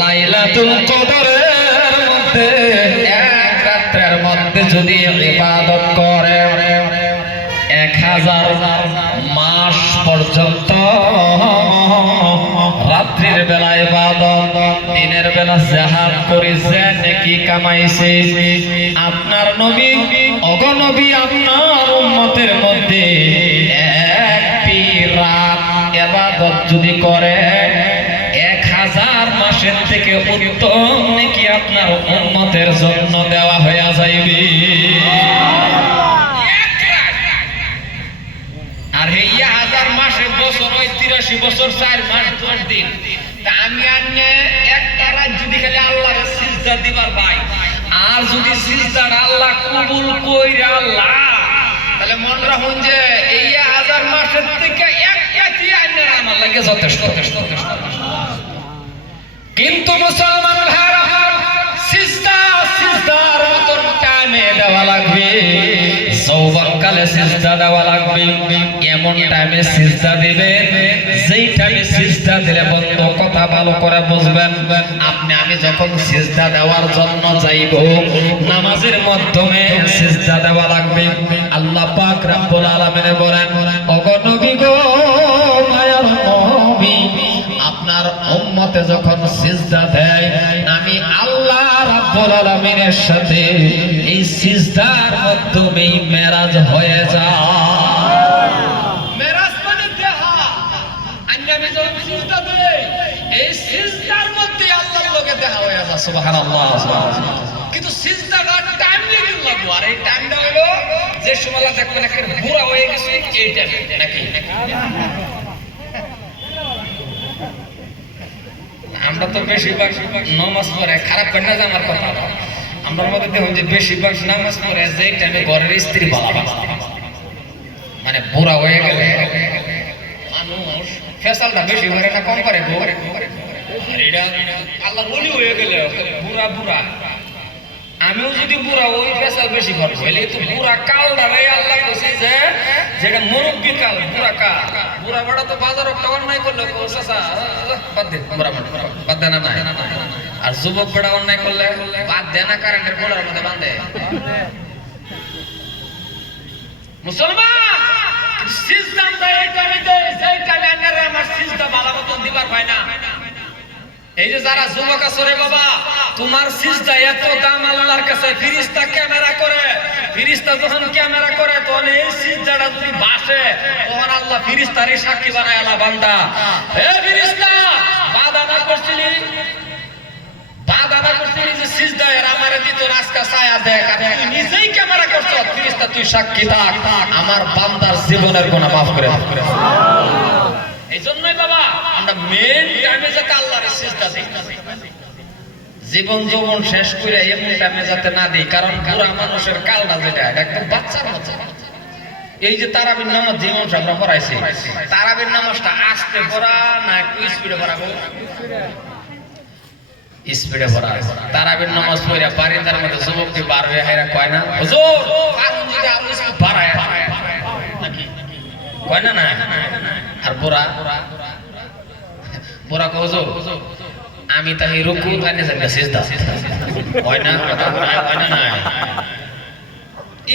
লাইলাতুল কদরের মধ্যে এক রাতের মধ্যে যদি ইবাদত করে 1000 মাস পর্যন্ত রাত্রির বেলা ইবাদত, দিনের বেলা জিহাদ করেছে, নেকি কামাইছে। আপনার নবী অগনবী আপনার উম্মতের মধ্যে একটি রাত ইবাদত যদি করে 1000 মাসের থেকে উত্তম নেকি আপনার উম্মতের জন্য দেওয়া হয়ে যাইবে। আর এই 1000 মাসে বছর হয় 83 বছর 4 মাস 10 দিন। তা আমি আন্নে একটা রাত যদি খালি আল্লাহর সিজদা দিবার ভাই, আর যদি সিজদার আল্লাহ কবুল কইরা আল্লাহ, তাহলে মন রাখুন যে এই 1000 মাসের থেকে একটা কি আন্নের আমার লাগে যথেষ্ট। কিন্তু মুসলমান ভাইরা সিজদার মতন টাইমে দেওয়া লাগবে, যৌবনকালে সিজদা দেওয়া লাগবে। এমন টাইমে সিজদা দিবেন যেই টাইমে সিজদা দিলে বন্ধ কথা ভালো করে বুঝবেন। আপনি আমি যখন সিজদা দেওয়ার জন্য যাইব, নামাজের মাধ্যমে সিজদা দেওয়া লাগবে। আল্লাহ পাক রব্বুল আলামিন বলেন, ওগো নবী গো, মায়ার নবী, আপনার উম্মতে যখন সিজদা দেয়, আমি আল্লাহ রাব্বুল আলামিনের সাথে এই সিজদার মাধ্যমেই মেরাজ হয়ে যায়। মেরাজ মানে দেখা, আমি যখন সিজদা দেই এই সিজদার মধ্যে আল্লাহর লগে দেখা হয়ে যায়। সুবহানাল্লাহ। কিন্তু সিজদাটা টাইম লেগে লাগবে, আর এই টাইমটা হলো যে সময় দেখবেন একেবারে বুড়া হয়ে গেছে এই টাইমে, নাকি? আমরা তো বেশিরভাগ নামাজ পড়ে, খারাপ করে না আমার কথা, আমরা মধ্যে দেখুন যে বেশিরভাগ নামাজ পড়ে যে টাইমে ঘরের স্ত্রী বাবা মানে বুড়া হয়ে গেলে মানুষ ফেসালটা বেশি করে না কম করে গো। এটা আল্লাহ বলি হয়ে গেলে বুড়া বুড়া, আমিও যদি বুড়া ওই ফেসাল বেশি করবো, এলে তো বুড়া কাল দাঁড়াই আল্লাহ কইছে যে যেটা মুরব্বী কাল, বুড়া কাল। বুড়া বাড়া তো বাজার অন্যায় করলে বাদ দে, বুড়া বাদ দে না নাই। আর যুবক বেড়া অন্যায় করলে বাদ দে না, কারেন্টের গোলার মধ্যে বাঁধে। মুসলমান সিজদা দেয় এই টাইমে, যেই টাইমে আন্নারে আমার সিজদা ভালো মতন দিবার হয় না। এই যে যারা যুবক আছে রে বাবা, তোমার সিজদা এত দাম আল্লাহর কাছে। ফেরেশতা ক্যামেরা করে, ফেরেশতা যখন ক্যামেরা করে তখন এই সিজদাটা যদি ভাসে, তখন আল্লাহ ফেরেশতারে সাক্ষী বানায়, আল্লাহ বান্দা এ ফেরেশতা বাধা না করছিলি যে সিজদা এর আমারে দিত রাস্তা ছায়া দেখ, আর তুই নিজেই ক্যামেরা করছ। ফেরেশতা তুই সাক্ষী থাক, আমার বান্দার জীবনের গুনাহ মাফ করে দাও। এই জন্যই বাবা আমরা মেন টাইমে যাতে আল্লাহর সিজদা দিই, জীবন যৌবন শেষ করে এমন টাইমে যাতে না দিই। কারণ বুড়া মানুষের কালটা যেটা একদম বাচ্চার মতো। এই যে তারাবির নামাজ যে মানুষ আমরা পড়াইছি, তারাবির নামাজটা আস্তে পড়া না একটু স্পিডে পড়াবো? স্পিডে পড়া। তারাবির নামাজ পড়া বারিন্দার মধ্যে যুবককে বার হয়ে হাইরা কয় না, হুজুর কারণ যদি আপনি বাড়ায় নাকি কয় না না। আর বুড়া বুড়া কয় হুজুর আমি তাই রুকু তাই না সিজদা হয় না, কথা হয় না না।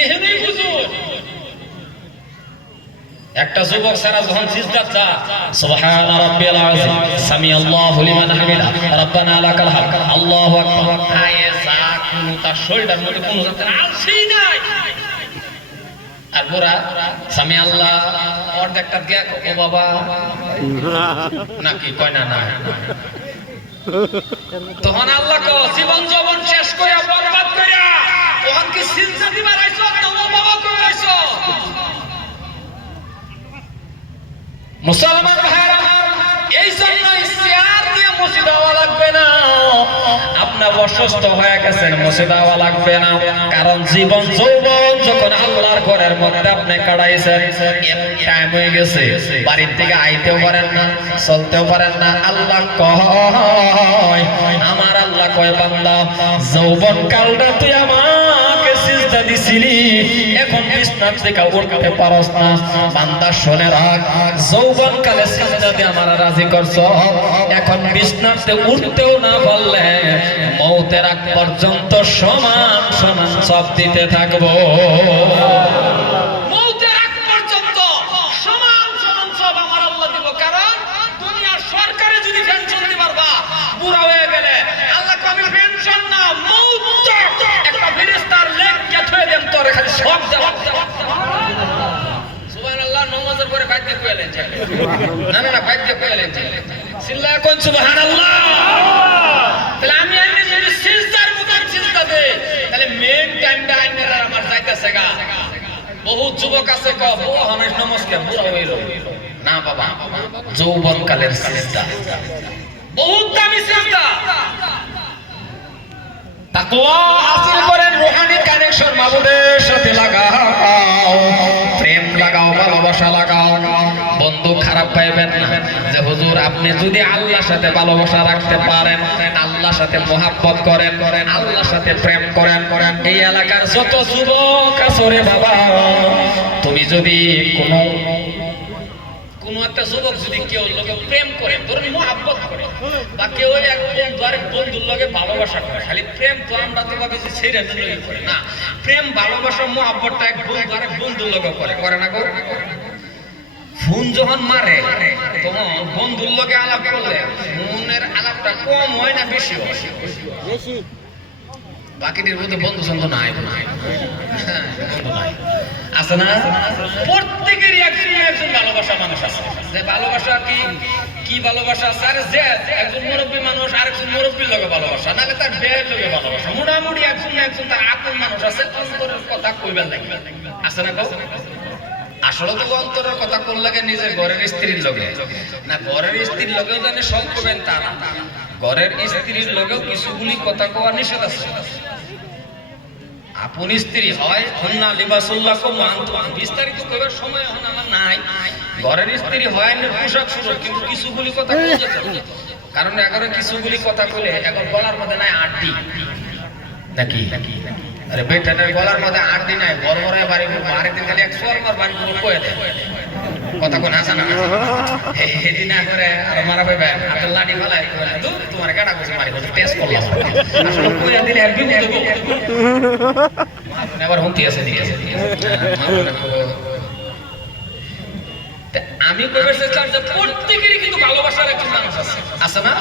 এহেনেই হুজুর একটা যুবক সারা যখন সিজদা যা সুবহান রাব্বিল আযীম সামি আল্লাহু লিমান হামিদা রব্বানা লাকাল হামদ আল্লাহু আকবার, আয়ে যা কোন তার শরীরের মধ্যে কোন আলসি নাই। আর বুড়া সামি আল্লাহ অর্ধেকটা দিয়া ও বাবা নাকি কয় না না। তখন আল্লাহ কো জীবন যৌবন শেষ কইরা বরবাদ কইরা তখন কি সিজদা দিবার আইছো না ও বাবা কই আইছো? মুসলমান ভাইরা এই জন্য ইশতিয়ার দিয়ে মসজিদ আওয়া লাগবে না। আপনার অসুস্থ হয়ে গেছেন, মসজিদ আওয়া লাগবে না। কারণ জীবন যৌবন যখন আল্লাহর ঘরের মধ্যে আপনি কাটাইছেন, এমন টাইম হয়ে গেছে বাড়ির থেকে আইতেও পারেন না, চলতেও পারেন না। আল্লাহ কয়, আমার আল্লাহ কয় বান্দা যৌবন কালটা তুই আমাকে সিজদা দিছিলি এখন বিছনা থেকে উঠতে পারস না বান্দা শুনে রাখ যৌবন কালে সিজদা দিয়ে আমার রাজি করছ এখন বিছনাতে উঠতেও না পারলে মওতের আগ পর্যন্ত সমান সমান সব দিতে থাকবো মওতের আগ পর্যন্ত সমান সমান সব আমার আল্লাহ দিব কারণ দুনিয়ার সরকারে যদি পেনশন দিবার বা বুড়া হয়ে গেলে আল্লাহ কবে পেনশন না মওত একটা ফেরেশতার লেখকে থয়ে দেন তোরে খালি সব দেব সুবহানাল্লাহ নামাজের পরে বাইতে কইলেন না না না বাইতে কইলেন সিল্লা কোন সুবহানাল্লাহ তাহলে আমি আইনে যদি সিজদার মতন সিজদা দেই তাহলে মেন টাইমটা আইনের আমার যাইতেছে গা বহু যুবক আছে কব ও হামেশ নমস্কার বুড়া হইল না বাবা যৌবন কালের সিজদা বহুত দামি সিজদা তাকওয়া হাসিল করেন রূহানি কানেকশন মাবুদের সাথে লাগাও প্রেম লাগাও ভালোবাসা লাগাও বন্ধু খারাপ পাইবেন না যে হুজুর আপনি যদি আল্লাহর সাথে ভালোবাসা রাখতে পারেন আল্লাহর সাথে মহব্বত করেন আল্লাহর সাথে প্রেম করেন এই এলাকার যত যুবক আছে রে বাবা তুমি যদি কোনো একটা যুবক যদি কেউ লোকে প্রেম করে ধরুন মহব্বত করে বা কেউ এক বন্ধু আরেক বন্ধুর লগে ভালোবাসা করে খালি প্রেম তো আমরা তো ভাবি যে ছেড়ে দিলেই করে না প্রেম ভালোবাসা মহব্বতটা এক বন্ধু আরেক বন্ধুর লগে করে না ফোন যখন মারে তখন বন্ধুর লগে আলাপ করলে মনের আলাপটা কম হয় না বেশি হয় বাকিদের মধ্যে বন্ধু সন্ধু নাই বন্ধু নাই আছে না প্রত্যেকেরই একজন ভালোবাসা মানুষ আছে যে ভালোবাসা কি ভালোবাসা আছে আর যে একজন মুরব্বী মানুষ আরেকজন মুরব্বীর লগে ভালোবাসা নালে তার বিয়ের লগে ভালোবাসা মোটামুটি একজন তার আপন মানুষ আছে অন্তরের কথা কইবার লাগবে আছে না আসলে তো অন্তরের কথা কোন লাগে নিজের ঘরের স্ত্রীর লগে না ঘরের স্ত্রীর লগেও জানে সব করবেন তারা ঘরের স্ত্রীর লগেও কিছুগুলি কথা কোয়া নিষেধ আছে আপন স্ত্রী হয় হুন্না লিবাসুল্লাকুম ওয়া আনতুম বিস্তারিত কইবার সময় এখন আমার নাই ঘরের স্ত্রী হয় না পোশাক সুরত কিন্তু কিছুগুলি কথা কইতে কারণ এগারো কিছুগুলি কথা কইলে এখন গলার মধ্যে নাই আটটি নাকি আরে বেটানের গলার মধ্যে আটটি নাই বড় বড় বাড়ি দিন খালি এক সোয়ার বাড়ি কয়ে দেয় কথা কোন আসে না হেদি না করে আর মারা ভাই আপনার লাঠি ফেলাই তোমার কাটা করছে মারি টেস্ট করলাম আসলে কইয়া দিলে আর বিপদ দেব আবার হুমকি আছে দিকে আমি কইবার চেষ্টা করছি প্রত্যেকেরই কিন্তু ভালোবাসার একজন মানুষ আছে না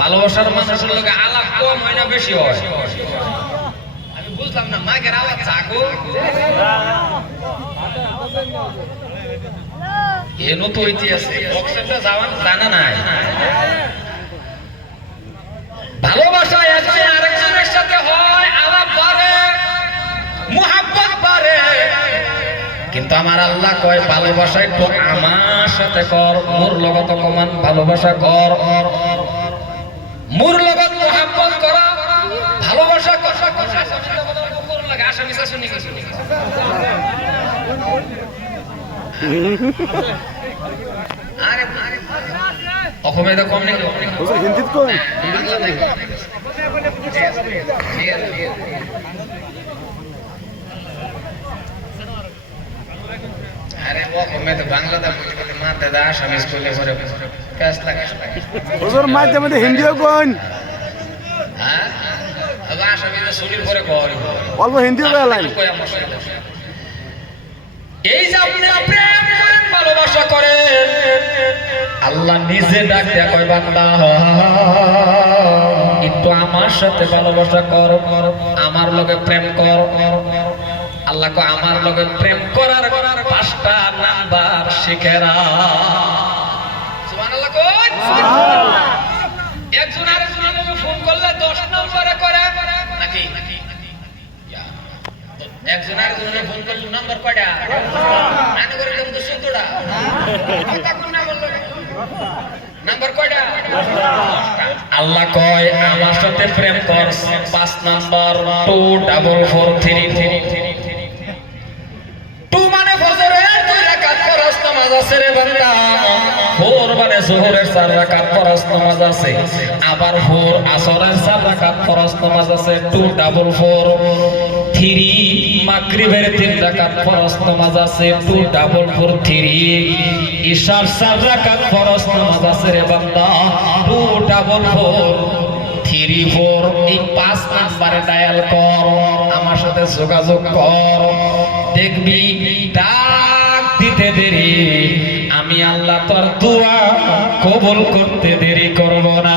ভালোবাসার মানুষের লগে আলাপ কম হয় না বেশি হয় আমি বুঝলাম না মাগের আওয়াজ জাগো এনো তো হইতে আছে বক্সটা যাওয়ান জানা নাই ভালোবাসা একজন আরেকজনের সাথে হয় আলাপ বাড়ে মুহাব্বত বাড়ে কিন্তু আমার আল্লাহ কয় ভালোবাসা একটু আমার সাথে কর মোর লগত কমান ভালোবাসা কর মোর লগত মুহাব্বত করা ভালোবাসা কথা কথা লাগে আসামি শুনি গেছে আরে অসমে তো কম নেই হিন্দিত কম আরে অসমে তো বাংলাদেশ মাতে দা আসামি স্কুলে পড়ে কাজ লাগে ওর মাধ্যমে হিন্দিও কোন হ্যাঁ আবার আসামি তো শরীর পরে কর অল্প হিন্দিও বলেন এই যে আপনি প্রেম করেন ভালোবাসা করেন আল্লাহ নিজে ডাক দেয়া কয় বান্দা একটু আমার সাথে ভালোবাসা কর আমার লগে প্রেম কর আল্লাহ কয় আমার লগে প্রেম করার 5টা নাম্বার শিখেরা সুবহানাল্লাহ কই সুবহানাল্লাহ একজন আরেকজনের লগে ফোন করলে 10 নম্বরে করে নাকি একজন আরেকজনের ফোন করলে নাম্বার কয়টা আনে করে দেব তো 17টা কথা কোন না বললো নাম্বার কয়টা আল্লাহ কয় আমার সাথে প্রেম কর 5 নাম্বার 24433 2 মানে ফজরের 2 রাকাত ফরজ নামাজ নামাজ আছে রে বান্দা ভোর মানে জোহরের 4 রাকাত ফরজ নামাজ আছে আবার ভোর আসরের 4 রাকাত ফরজ নামাজ আছে 244 3 মাগরিবের 3 রাকাত ফরজ নামাজ আছে 244 ইশার 4 রাকাত ফরজ নামাজ আছে রে বান্দা 244 34 এই 5 নম্বরে ডায়াল কর আমার সাথে যোগাযোগ কর দেখবি ডাক দিতে দেরি আমি আল্লাহ তোর দোয়া কবুল করতে দেরি করব না